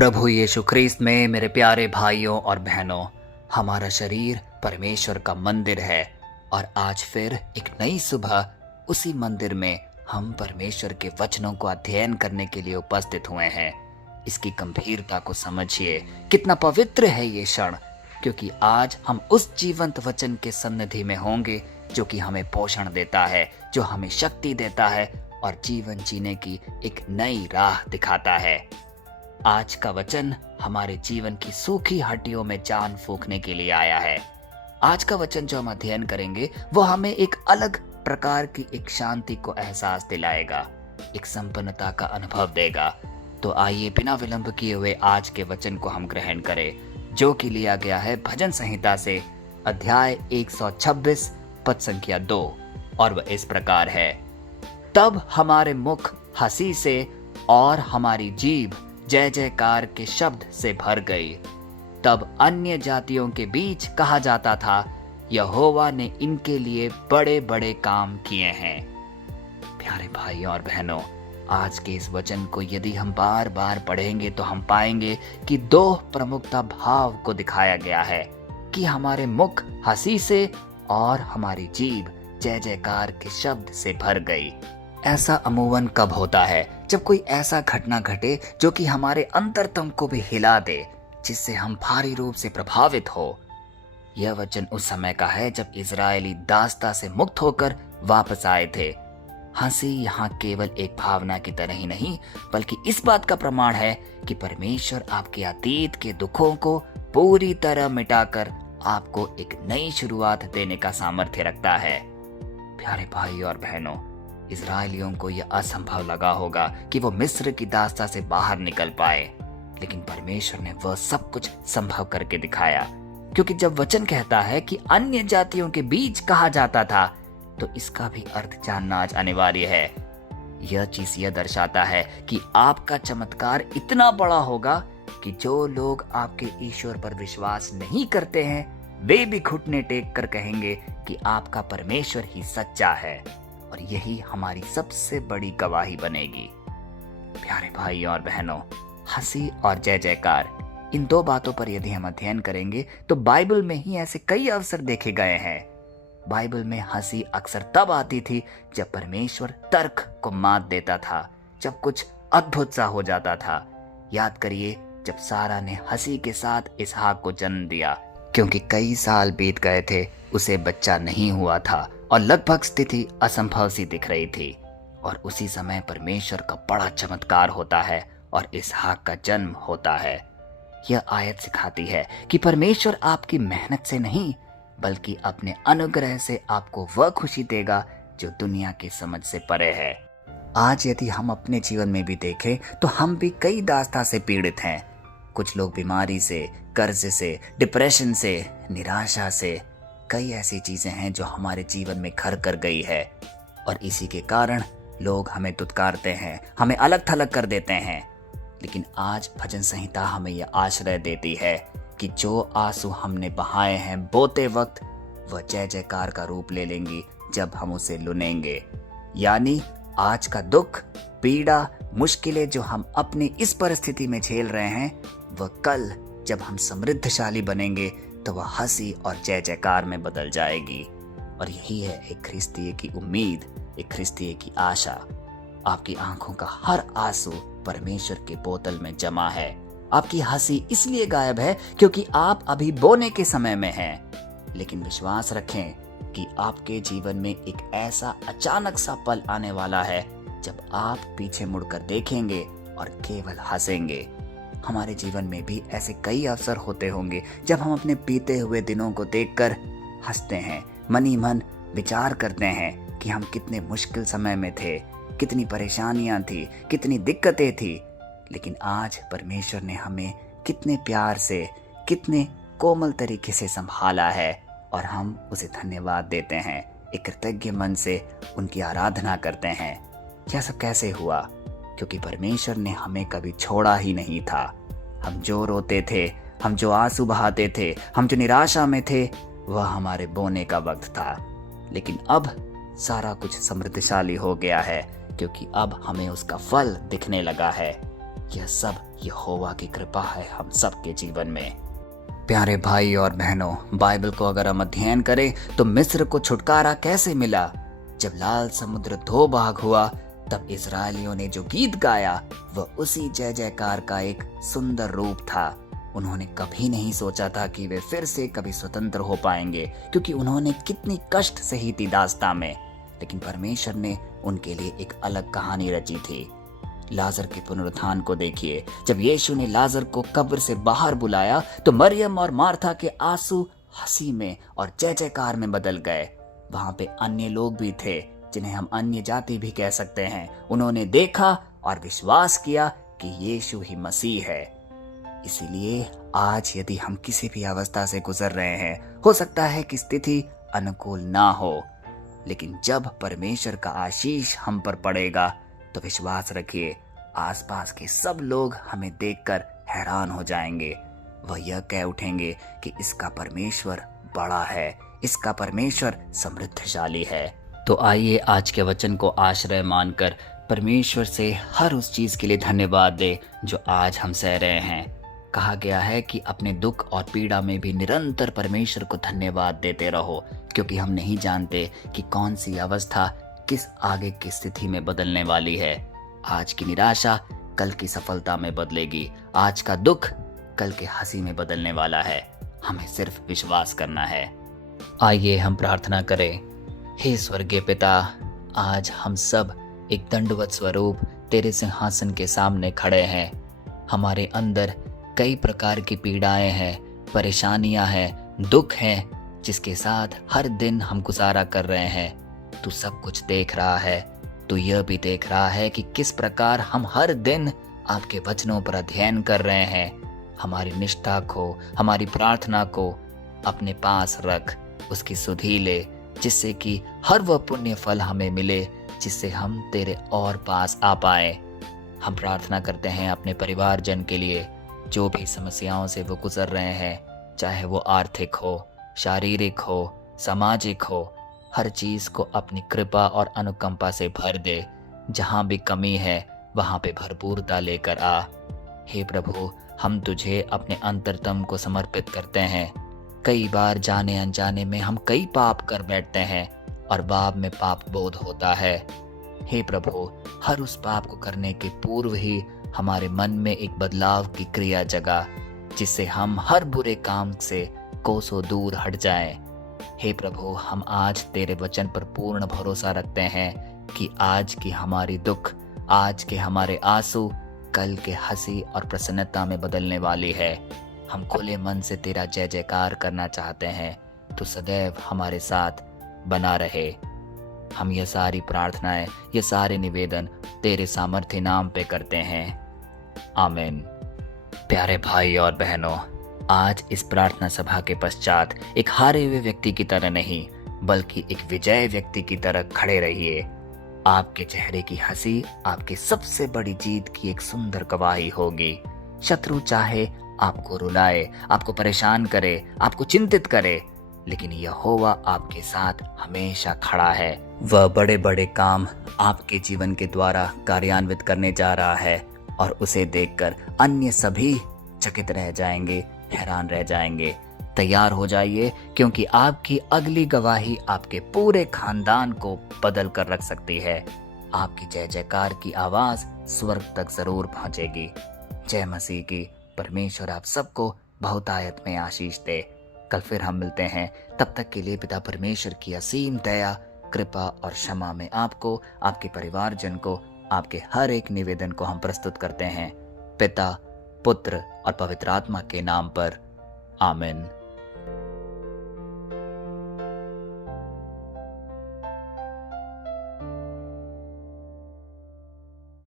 प्रभु यीशु ख्रीस्त में मेरे प्यारे भाइयों और बहनों, हमारा शरीर परमेश्वर का मंदिर है और आज फिर एक नई सुबह उसी मंदिर में हम परमेश्वर के वचनों को अध्ययन करने के लिए उपस्थित हुए हैं। इसकी गंभीरता को समझिए, कितना पवित्र है ये क्षण, क्योंकि आज हम उस जीवंत वचन के सन्निधि में होंगे जो कि हमें पोषण देता है, जो हमें शक्ति देता है और जीवन जीने की एक नई राह दिखाता है। आज का वचन हमारे जीवन की सूखी हड्डियों में जान फूंकने के लिए आया है। आज का वचन जो हम अध्ययन करेंगे वो हमें एक अलग प्रकार की एक शांति को एहसास दिलाएगा, एक संपन्नता का अनुभव देगा। तो आइए बिना विलंब किए हुए आज के वचन को हम ग्रहण करें, जो कि लिया गया है भजन संहिता से, अध्याय 126 पद संख्या 2, और वह इस प्रकार है। तब हमारे मुख हंसी से और हमारी जीभ जय जयकार के शब्द से भर गई। तब अन्य जातियों के बीच कहा जाता था, यहोवा ने इनके लिए बड़े बड़े काम किए हैं। प्यारे भाइयों और बहनों, आज के इस वचन को यदि हम बार बार पढ़ेंगे तो हम पाएंगे कि दो प्रमुखता भाव को दिखाया गया है कि हमारे मुख हंसी से और हमारी जीभ जय जयकार के शब्द से भर गई। ऐसा अमूमन कब होता है? जब कोई ऐसा घटना घटे जो कि हमारे अंतरतम को भी हिला दे, जिससे हम भारी रूप से प्रभावित हो। यह वचन उस समय का है जब इजरायली दासता से मुक्त होकर वापस आए थे। हंसी यहाँ केवल एक भावना की तरह ही नहीं, बल्कि इस बात का प्रमाण है कि परमेश्वर आपके अतीत के दुखों को पूरी तरह मिटाकर आपको एक नई शुरुआत देने का सामर्थ्य रखता है। प्यारे भाई और बहनों, इजरायलियों को यह असंभव लगा होगा कि वो मिस्र की दास्ता से बाहर निकल पाए, लेकिन परमेश्वर ने वह सब कुछ संभव करके दिखाया। क्योंकि जब वचन कहता है कि अन्य जातियों के बीच कहा जाता था, तो इसका भी अर्थ जानना आज अनिवार्य है। यह चीज यह दर्शाता है कि आपका चमत्कार इतना बड़ा होगा कि जो लोग आपके ईश्वर पर विश्वास नहीं करते हैं, वे भी घुटने टेक कर कहेंगे कि आपका परमेश्वर ही सच्चा है, और यही हमारी सबसे बड़ी गवाही बनेगी। प्यारे भाइयों और बहनों, हंसी और जय जयकार, इन दो बातों पर यदि हम अध्ययन करेंगे तो बाइबल में ही ऐसे कई अवसर देखे गए हैं। बाइबल में हंसी अक्सर तब आती थी जब परमेश्वर तर्क को मात देता था, जब कुछ अद्भुत सा हो जाता था। याद करिए जब सारा ने हंसी के साथ इसहाक को जन्म दिया, क्योंकि कई साल बीत गए थे, उसे बच्चा नहीं हुआ था और लगभग स्थिति असंभव सी दिख रही थी। और उसी समय परमेश्वर का बड़ा चमत्कार होता है और इसहाक का जन्म होता है। यह आयत सिखाती है कि परमेश्वर आपकी मेहनत से नहीं, बल्कि अपने अनुग्रह से आपको वह खुशी देगा जो दुनिया की समझ से परे है। आज यदि हम अपने जीवन में भी देखें तो हम भी कई दास्ता से पीड़ित हैं। कुछ लोग बीमारी से, कर्ज से, डिप्रेशन से, निराशा से, कई ऐसी चीजें हैं जो हमारे जीवन में घर कर गई है, और इसी के कारण लोग हमें दुत्कारते हैं, हमें अलग थलग कर देते हैं। लेकिन आज भजन संहिता हमें यह आश्रय देती है कि जो आंसू हमने बहाए हैं बोते वक्त, वह जय जयकार का रूप ले लेंगी जब हम उसे लुनेंगे। यानी आज का दुख, पीड़ा, मुश्किलें जो हम अपनी इस परिस्थिति में झेल रहे हैं, वह कल जब हम समृद्धशाली बनेंगे तो वह हंसी और जय जयकार में बदल जाएगी। और यही है एक ख्रिस्तीय की उम्मीद, एक ख्रिस्तीय की आशा। आपकी आंखों का हर आंसू परमेश्वर के बोतल में जमा है। आपकी हंसी इसलिए गायब है क्योंकि आप अभी बोने के समय में हैं। लेकिन विश्वास रखें कि आपके जीवन में एक ऐसा अचानक सा पल आने वाला है जब आप पीछे मुड़कर देखेंगे और केवल हंसेंगे। हमारे जीवन में भी ऐसे कई अवसर होते होंगे जब हम अपने बीते हुए दिनों को देखकर हंसते हैं, मन ही मन विचार करते हैं कि हम कितने मुश्किल समय में थे, कितनी परेशानियां थी, कितनी दिक्कतें थी। लेकिन आज परमेश्वर ने हमें कितने प्यार से, कितने कोमल तरीके से संभाला है, और हम उसे धन्यवाद देते हैं। एक कृतज्ञ मन से उनकी आराधना करते हैं। यह सब कैसे हुआ? क्योंकि परमेश्वर ने हमें कभी छोड़ा ही नहीं था। हम जो रोते थे, हम जो आंसू बहाते थे, हम जो निराशा में थे, वह हमारे बोने का वक्त था। लेकिन अब सारा कुछ समृद्धशाली हो गया है, क्योंकि अब हमें उसका फल दिखने लगा है। यह सब यहोवा की कृपा है हम सबके जीवन में। प्यारे भाई और बहनों, बाइबल को अगर हम अध्ययन करें तो मिस्र को छुटकारा कैसे मिला। जब लाल समुद्र दो भाग हुआ तब इजरायलियों ने जो गीत गाया वह उसी जय जयकार का एक सुंदर रूप था। उन्होंने कभी नहीं सोचा था कि वे फिर से कभी स्वतंत्र हो पाएंगे, क्योंकि उन्होंने कितनी कष्ट सही थी दास्तां में। लेकिन परमेश्वर ने उनके लिए एक अलग कहानी रची थी। लाजर के पुनरुत्थान को देखिए। जब यीशु ने लाजर को कब्र से बाहर बुलाया तो मरियम और मार्था के आंसू हंसी में और जय जयकार में बदल गए। वहां पे अन्य लोग भी थे जिन्हें हम अन्य जाति भी कह सकते हैं। उन्होंने देखा और विश्वास किया कि यीशु ही मसीह है। इसीलिए आज यदि हम किसी भी अवस्था से गुजर रहे हैं, हो सकता है कि स्थिति अनुकूल ना हो, लेकिन जब परमेश्वर का आशीष हम पर पड़ेगा तो विश्वास रखिए आसपास के सब लोग हमें देखकर हैरान हो जाएंगे। वह यह कह उठेंगे कि इसका परमेश्वर बड़ा है, इसका परमेश्वर समृद्धशाली है। तो आइए आज के वचन को आश्रय मानकर परमेश्वर से हर उस चीज के लिए धन्यवाद दे जो आज हम सह रहे हैं। कहा गया है कि अपने दुख और पीड़ा में भी निरंतर परमेश्वर को धन्यवाद देते रहो, क्योंकि हम नहीं जानते कि कौन सी अवस्था किस आगे की स्थिति में बदलने वाली है। आज की निराशा कल की सफलता में बदलेगी, आज का दुख कल के हंसी में बदलने वाला है। हमें सिर्फ विश्वास करना है। आइए हम प्रार्थना करें। हे स्वर्गीय पिता, आज हम सब एक दंडवत स्वरूप तेरे सिंहासन के सामने खड़े हैं। हमारे अंदर कई प्रकार की पीड़ाएं हैं, परेशानियां हैं, दुख हैं, जिसके साथ हर दिन हम गुजारा कर रहे हैं। तू सब कुछ देख रहा है। तू यह भी देख रहा है कि किस प्रकार हम हर दिन आपके वचनों पर अध्ययन कर रहे हैं। हमारी निष्ठा को, हमारी प्रार्थना को अपने पास रख, उसकी सुधि ले, जिससे कि हर वह पुण्य फल हमें मिले जिससे हम तेरे और पास आ पाए। हम प्रार्थना करते हैं अपने परिवार जन के लिए, जो भी समस्याओं से वो गुजर रहे हैं, चाहे वो आर्थिक हो, शारीरिक हो, सामाजिक हो, हर चीज को अपनी कृपा और अनुकंपा से भर दे। जहां भी कमी है वहां पे भरपूरता लेकर आ। हे प्रभु, हम तुझे अपने अंतरतम को समर्पित करते हैं। कई बार जाने अनजाने में हम कई पाप कर बैठते हैं और बाद में पाप बोध होता है। हे प्रभु, हर उस पाप को करने के पूर्व ही हमारे मन में एक बदलाव की क्रिया जगा, जिससे हम हर बुरे काम से कोसों दूर हट जाएं। हे प्रभु, हम आज तेरे वचन पर पूर्ण भरोसा रखते हैं कि आज की हमारी दुख, आज के हमारे आंसू कल के हंसी और प्रसन्नता में बदलने वाली है। हम खुले मन से तेरा जय जयकार करना चाहते हैं। तो सदैव हमारे साथ बना रहे। हम ये सारी प्रार्थनाएं, ये सारे निवेदन तेरे सामर्थ्य नाम पे करते हैं। आमीन। प्यारे भाई और बहनों, आज इस प्रार्थना सभा के पश्चात एक हारे हुए व्यक्ति की तरह नहीं, बल्कि एक विजय व्यक्ति की तरह खड़े रहिए। आपके चेहरे की हंसी आपकी सबसे बड़ी जीत की एक सुंदर गवाही होगी। शत्रु चाहे आपको रुलाए, आपको परेशान करे, आपको चिंतित करे, लेकिन यहोवा आपके साथ हमेशा खड़ा है। वह बड़े बड़े काम आपके जीवन के द्वारा कार्यान्वित करने जा रहा है और उसे देखकर अन्य सभी चकित रह जाएंगे, हैरान रह जाएंगे। तैयार हो जाइए, क्योंकि आपकी अगली गवाही आपके पूरे खानदान को बदल कर रख सकती है। आपकी जय जयकार की आवाज स्वर्ग तक जरूर पहुंचेगी। जय मसीह की। परमेश्वर आप सबको बहुतायत में आशीष दे। कल फिर हम मिलते हैं। तब तक के लिए पिता परमेश्वर की असीम दया, कृपा और क्षमा में आपको, आपके परिवारजन को, आपके हर एक निवेदन को हम प्रस्तुत करते हैं, पिता, पुत्र और पवित्र आत्मा के नाम पर। आमीन।